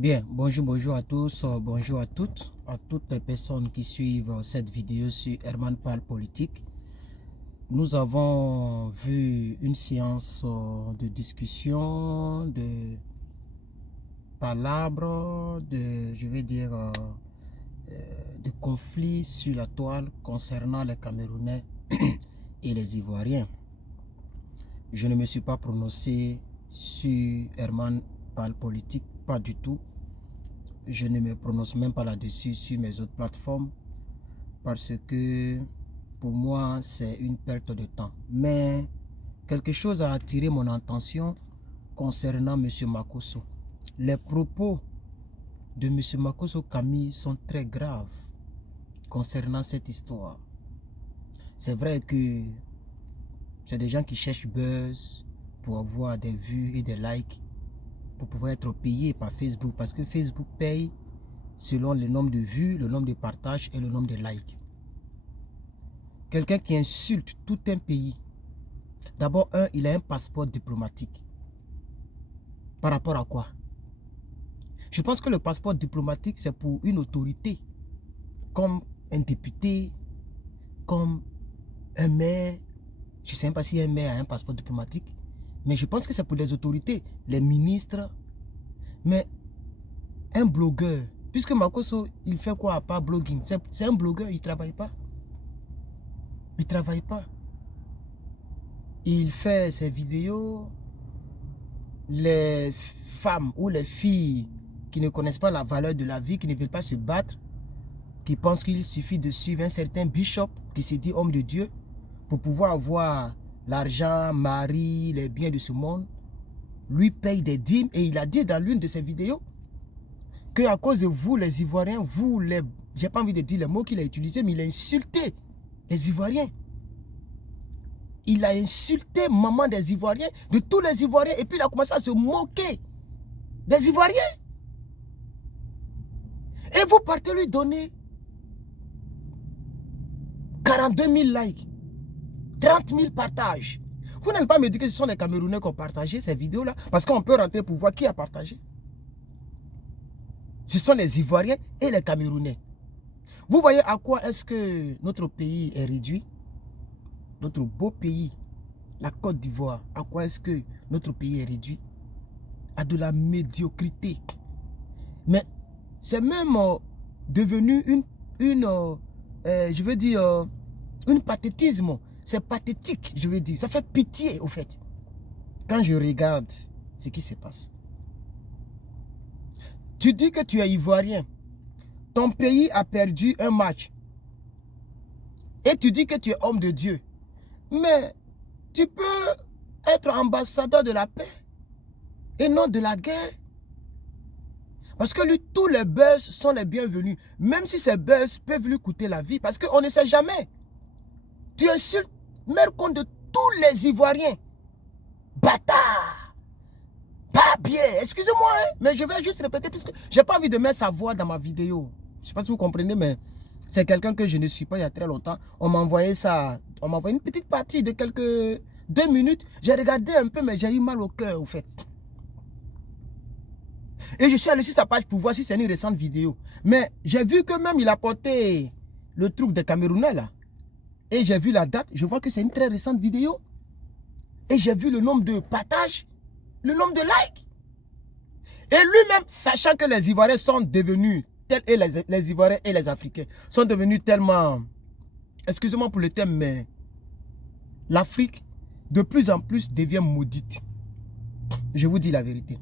Bien, bonjour à tous, bonjour à toutes les personnes qui suivent cette vidéo sur Herman Parle Politique. Nous avons vu une séance de discussion, de palabres, de conflits sur la toile concernant les Camerounais et les Ivoiriens. Je ne me suis pas prononcé sur Herman Parle Politique, pas du tout. Je ne me prononce même pas là-dessus sur mes autres plateformes parce que pour moi, c'est une perte de temps. Mais quelque chose a attiré mon attention concernant M. Makosso. Les propos de M. Makosso Camille sont très graves concernant cette histoire. C'est vrai que c'est des gens qui cherchent buzz pour avoir des vues et des likes, pour pouvoir être payé par Facebook, parce que Facebook paye selon le nombre de vues, le nombre de partages et le nombre de likes. Quelqu'un qui insulte tout un pays, d'abord, il a un passeport diplomatique. Par rapport à quoi? Je pense que le passeport diplomatique, c'est pour une autorité, comme un député, comme un maire. Je ne sais même pas si un maire a un passeport diplomatique, mais je pense que c'est pour les autorités, les ministres. Mais un blogueur, puisque Makosso, il fait quoi à part blogging? C'est un blogueur, il ne travaille pas. Il ne travaille pas. Il fait ses vidéos. Les femmes ou les filles qui ne connaissent pas la valeur de la vie, qui ne veulent pas se battre, qui pensent qu'il suffit de suivre un certain bishop qui se dit homme de Dieu pour pouvoir avoir l'argent, mari, les biens de ce monde, lui paye des dîmes. Et il a dit dans l'une de ses vidéos que à cause de vous, les Ivoiriens, j'ai pas envie de dire les mots qu'il a utilisés, mais il a insulté les Ivoiriens. Il a insulté maman des Ivoiriens, de tous les Ivoiriens, et puis il a commencé à se moquer des Ivoiriens. Et vous partez lui donner 42 000 likes, 30 000 partages. Vous n'allez pas me dire que ce sont les Camerounais qui ont partagé ces vidéos-là, parce qu'on peut rentrer pour voir qui a partagé. Ce sont les Ivoiriens et les Camerounais. Vous voyez à quoi est-ce que notre pays est réduit? Notre beau pays, la Côte d'Ivoire, à quoi est-ce que notre pays est réduit? À de la médiocrité. Mais c'est même devenu un pathétisme. C'est pathétique, je veux dire. Ça fait pitié, au fait, quand je regarde ce qui se passe. Tu dis que tu es Ivoirien. Ton pays a perdu un match. Et tu dis que tu es homme de Dieu. Mais tu peux être ambassadeur de la paix et non de la guerre. Parce que lui, tous les buzz sont les bienvenus. Même si ces buzz peuvent lui coûter la vie. Parce qu'on ne sait jamais. Tu insultes, mets compte de tous les Ivoiriens. Bâtard. Pas bien. Excusez-moi, hein, mais je vais juste répéter puisque je n'ai pas envie de mettre sa voix dans ma vidéo. Je ne sais pas si vous comprenez, mais c'est quelqu'un que je ne suis pas il y a très longtemps. On m'a envoyé ça. On m'a envoyé une petite partie de quelques 2 minutes. J'ai regardé un peu, mais j'ai eu mal au cœur, au fait. Et je suis allé sur sa page pour voir si c'est une récente vidéo. Mais j'ai vu que même il a porté le truc des Camerounais là. Et j'ai vu la date. Je vois que c'est une très récente vidéo. Et j'ai vu le nombre de partages, le nombre de likes. Et lui-même, sachant que les Ivoiriens sont devenus, et les Ivoiriens et les Africains sont devenus tellement, excusez-moi pour le terme, mais l'Afrique de plus en plus devient maudite. Je vous dis la vérité.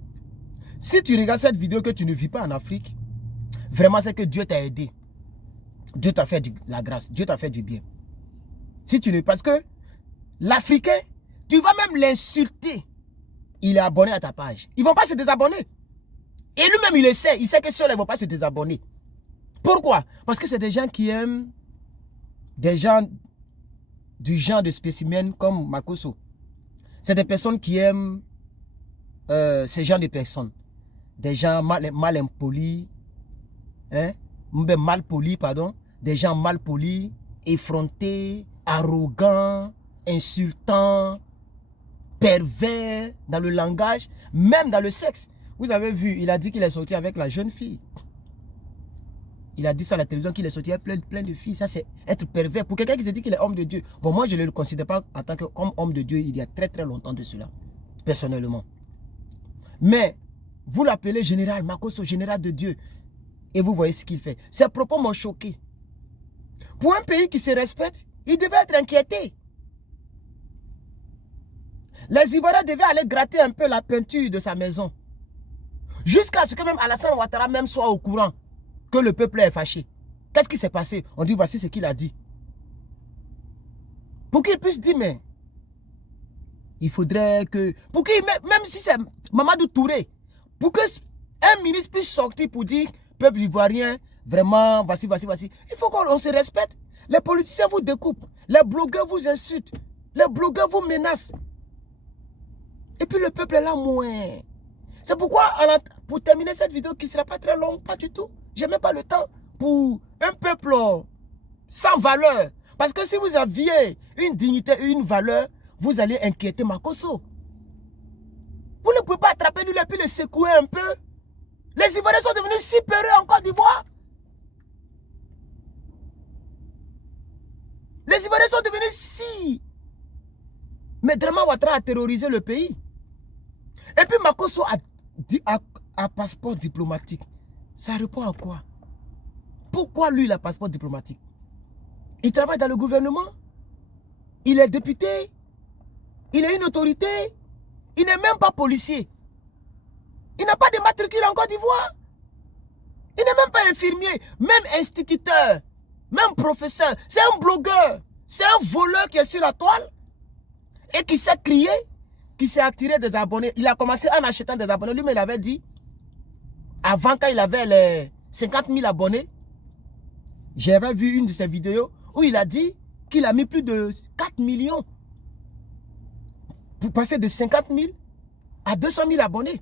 Si tu regardes cette vidéo que tu ne vis pas en Afrique, vraiment c'est que Dieu t'a aidé. Dieu t'a fait la grâce, Dieu t'a fait du bien. Si tu ne, parce que l'Africain, tu vas même l'insulter. Il est abonné à ta page. Ils ne vont pas se désabonner. Et lui-même, il sait que ceux-là ne vont pas se désabonner. Pourquoi? Parce que c'est des gens qui aiment des gens du genre de spécimens comme Makosso. C'est des personnes qui aiment ce genre de personnes. Des gens mal impolis, hein? Mal polis, pardon. Des gens mal polis, effrontés, arrogants, insultants, pervers dans le langage, même dans le sexe. Vous avez vu, il a dit qu'il est sorti avec la jeune fille. Il a dit ça à la télévision, qu'il est sorti avec plein de filles. Ça, c'est être pervers. Pour quelqu'un qui se dit qu'il est homme de Dieu. Bon, moi, je ne le considère pas en tant qu'homme homme de Dieu il y a très longtemps de cela. Personnellement. Mais, vous l'appelez général, Makosso, général de Dieu. Et vous voyez ce qu'il fait. Ses propos m'ont choqué. Pour un pays qui se respecte, il devait être inquiété. Les Ivoiriens devaient aller gratter un peu la peinture de sa maison. Jusqu'à ce que même Alassane Ouattara même soit au courant que le peuple est fâché. Qu'est-ce qui s'est passé? On dit voici ce qu'il a dit. Pour qu'il puisse dire, mais il faudrait que... Pour qu'il, même si c'est Mamadou Touré, pour que un ministre puisse sortir pour dire, peuple ivoirien, vraiment, voici. Il faut qu'on se respecte. Les politiciens vous découpent. Les blogueurs vous insultent. Les blogueurs vous menacent. Et puis le peuple est là moins. C'est pourquoi, pour terminer cette vidéo qui ne sera pas très longue, pas du tout, je n'ai même pas le temps pour un peuple sans valeur. Parce que si vous aviez une dignité, une valeur, vous allez inquiéter Makosso. Vous ne pouvez pas attraper lui et puis le secouer un peu. Les Ivoiriens sont devenus si peureux en Côte d'Ivoire. Les Ivoiriens sont devenus si... Mais Draman Ouattara a terrorisé le pays. Et puis Makosso a passeport diplomatique. Ça répond à quoi? Pourquoi lui il a passeport diplomatique? Il travaille dans le gouvernement. Il est député. Il est une autorité. Il n'est même pas policier. Il n'a pas de matricule en Côte d'Ivoire. Il n'est même pas infirmier. Même instituteur. Même professeur. C'est un blogueur. C'est un voleur qui est sur la toile. Et qui s'est crié. Qui s'est attiré des abonnés. Il a commencé en achetant des abonnés. Lui-même, il avait dit, avant quand il avait les 50 000 abonnés, j'avais vu une de ses vidéos où il a dit qu'il a mis plus de 4 millions pour passer de 50 000 à 200 000 abonnés.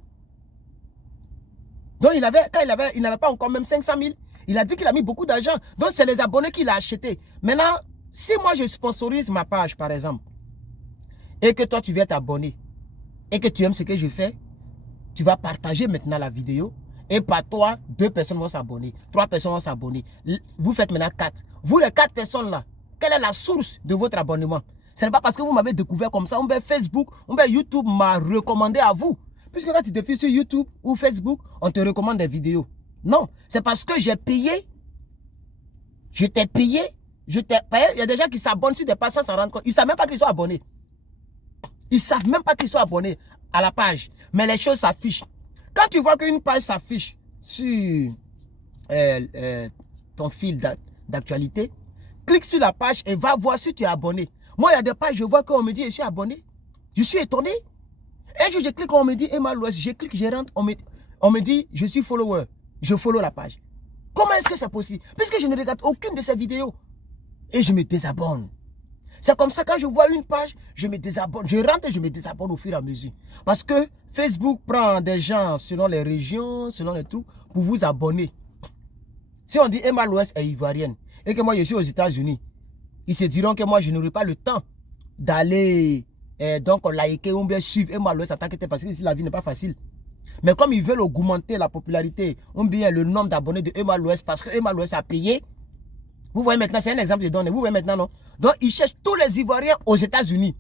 Donc, quand il n'avait pas encore même 500 000, il a dit qu'il a mis beaucoup d'argent. Donc, c'est les abonnés qu'il a achetés. Maintenant, si moi, je sponsorise ma page, par exemple, et que toi, tu viens t'abonner, et que tu aimes ce que je fais, tu vas partager maintenant la vidéo. Et par toi, 2 personnes vont s'abonner. 3 personnes vont s'abonner. Vous faites maintenant 4. Vous, les 4 personnes là, quelle est la source de votre abonnement? Ce n'est pas parce que vous m'avez découvert comme ça. Facebook, YouTube m'a recommandé à vous. Puisque quand tu te fais sur YouTube ou Facebook, on te recommande des vidéos. Non, c'est parce que j'ai payé. Je t'ai payé. Il y a des gens qui s'abonnent sur des pages sans s'en rendre compte. Ils ne savent même pas qu'ils sont abonnés. Ils ne savent même pas qu'ils sont abonnés à la page. Mais les choses s'affichent. Quand tu vois qu'une page s'affiche sur ton fil d'actualité, clique sur la page et va voir si tu es abonné. Moi, il y a des pages, je vois qu'on me dit je suis abonné. Je suis étonné. Un jour, je clique, on me dit Emma Louest. Je clique, je rentre, on me dit je suis follower. Je follow la page. Comment est-ce que c'est possible? Puisque je ne regarde aucune de ces vidéos. Et je me désabonne. C'est comme ça, quand je vois une page, je me désabonne. Je rentre et je me désabonne au fur et à mesure. Parce que Facebook prend des gens selon les régions, selon les trucs, pour vous abonner. Si on dit Emma Louest est ivoirienne et que moi je suis aux États-Unis, ils se diront que moi je n'aurai pas le temps d'aller donc liker ou bien suivre Emma Louest en tant que tel, parce que ici la vie n'est pas facile. Mais comme ils veulent augmenter la popularité ou bien le nombre d'abonnés de Emma Louest parce que Emma Louest a payé. Vous voyez maintenant, c'est un exemple que je donne. Vous voyez maintenant, non? Donc, ils cherchent tous les Ivoiriens aux États-Unis.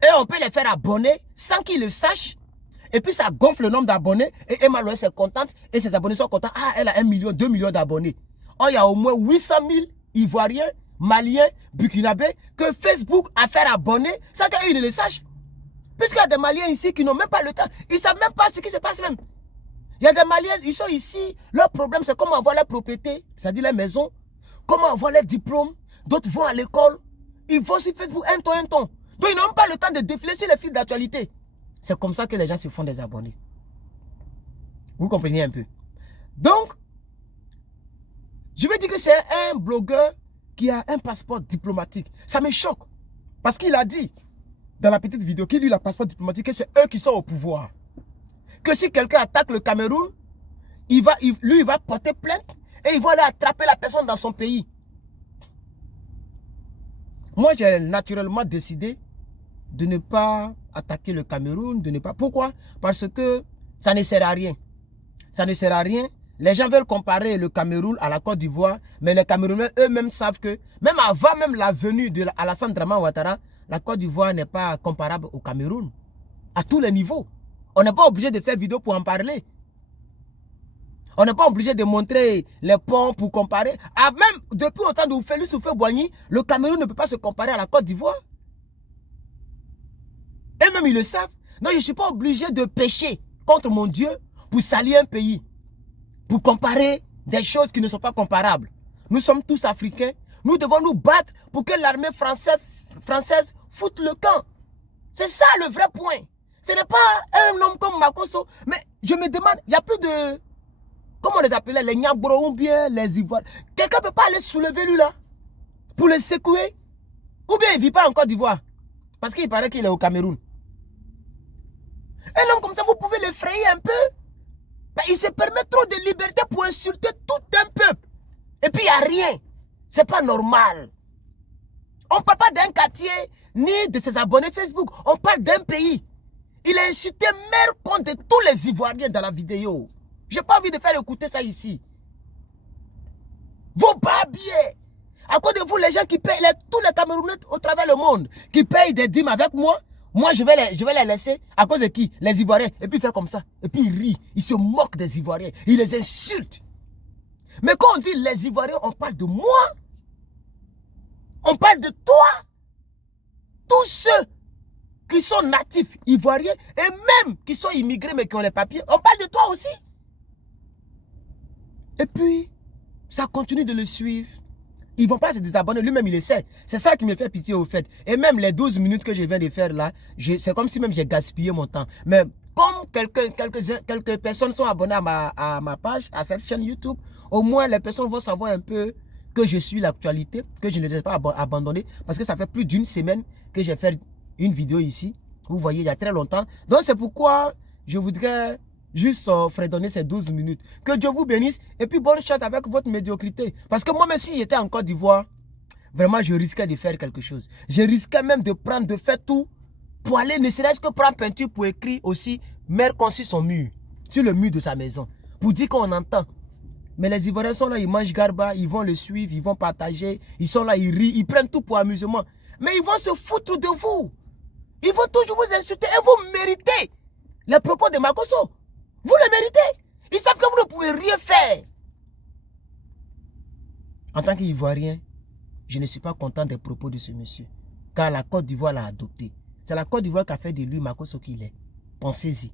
Et on peut les faire abonner sans qu'ils le sachent. Et puis, ça gonfle le nombre d'abonnés. Et Emma Louest est contente. Et ses abonnés sont contents. Ah, elle a 1 million, 2 millions d'abonnés. Oh, il y a au moins 800 000 Ivoiriens, Maliens, Burkinabés que Facebook a fait abonner sans qu'ils ne le sachent. Puisqu'il y a des Maliens ici qui n'ont même pas le temps. Ils ne savent même pas ce qui se passe même. Il y a des Maliens, ils sont ici. Leur problème, c'est comment avoir leur propriété, c'est-à-dire les maisons. Comment avoir les diplômes? D'autres vont à l'école. Ils vont sur Facebook un ton. Donc, ils n'ont pas le temps de défiler sur les fils d'actualité. C'est comme ça que les gens se font des abonnés. Vous comprenez un peu? Donc, je veux dire que c'est un blogueur qui a un passeport diplomatique. Ça me choque. Parce qu'il a dit, dans la petite vidéo, qu'il a un passeport diplomatique, que c'est eux qui sont au pouvoir. Que si quelqu'un attaque le Cameroun, il va porter plainte. Et ils vont aller attraper la personne dans son pays. Moi, j'ai naturellement décidé de ne pas attaquer le Cameroun. Pourquoi? Parce que Ça ne sert à rien. Ça ne sert à rien. Les gens veulent comparer le Cameroun à la Côte d'Ivoire, mais les Camerounais eux-mêmes savent que, même avant même la venue de Alassane Dramane Ouattara, la Côte d'Ivoire n'est pas comparable au Cameroun. À tous les niveaux. On n'est pas obligé de faire vidéo pour en parler. On n'est pas obligé de montrer les ponts pour comparer. Ah, même depuis au temps de Félix Houphouët-Boigny, le Cameroun ne peut pas se comparer à la Côte d'Ivoire. Et même ils le savent. Donc je ne suis pas obligé de pécher contre mon Dieu pour salir un pays. Pour comparer des choses qui ne sont pas comparables. Nous sommes tous africains. Nous devons nous battre pour que l'armée française foute le camp. C'est ça le vrai point. Ce n'est pas un homme comme Makosso. Mais je me demande, il n'y a plus de... Comment on les appelait? Les Niagro ou bien les Ivoires. Quelqu'un ne peut pas aller soulever lui là pour le secouer. Ou bien il ne vit pas en Côte d'Ivoire. Parce qu'il paraît qu'il est au Cameroun. Un homme comme ça, vous pouvez l'effrayer un peu. Il se permet trop de liberté pour insulter tout un peuple. Et puis il n'y a rien. C'est pas normal. On ne parle pas d'un quartier ni de ses abonnés Facebook. On parle d'un pays. Il a insulté mère contre tous les Ivoiriens dans la vidéo. Je n'ai pas envie de faire écouter ça ici. Vos barbiers. À cause de vous, les gens qui payent, tous les Camerounais au travers le monde, qui payent des dîmes avec moi, moi, je vais les laisser à cause de qui? Les Ivoiriens. Et puis, il fait comme ça. Et puis, il rit. Il se moque des Ivoiriens. Il les insulte. Mais quand on dit les Ivoiriens, on parle de moi. On parle de toi. Tous ceux qui sont natifs ivoiriens et même qui sont immigrés mais qui ont les papiers, on parle de toi aussi. Et puis, ça continue de le suivre. Ils ne vont pas se désabonner, lui-même il le sait. C'est ça qui me fait pitié au fait. Et même les 12 minutes que je viens de faire là, c'est comme si même j'ai gaspillé mon temps. Mais comme quelques personnes sont abonnées à ma page, à cette chaîne YouTube, au moins les personnes vont savoir un peu que je suis l'actualité, que je ne les ai pas abandonnés. Parce que ça fait plus d'une semaine que j'ai fait une vidéo ici. Vous voyez, il y a très longtemps. Donc c'est pourquoi je voudrais... juste fredonner ces 12 minutes. Que Dieu vous bénisse. Et puis bonne chance avec votre médiocrité. Parce que moi, même si j'étais en Côte d'Ivoire, vraiment, je risquais de faire quelque chose. Je risquais même de faire tout pour aller, ne serait-ce que prendre peinture pour écrire aussi Mercon sur son mur, sur le mur de sa maison. Pour dire qu'on entend. Mais les Ivoiriens sont là, ils mangent garba, ils vont le suivre, ils vont partager. Ils sont là, ils rient, ils prennent tout pour amusement. Mais ils vont se foutre de vous. Ils vont toujours vous insulter et vous méritez les propos de Makosso. Vous le méritez. Ils savent que vous ne pouvez rien faire. En tant qu'Ivoirien, je ne suis pas content des propos de ce monsieur. Car la Côte d'Ivoire l'a adopté. C'est la Côte d'Ivoire qui a fait de lui Makosso qu'il est. Pensez-y.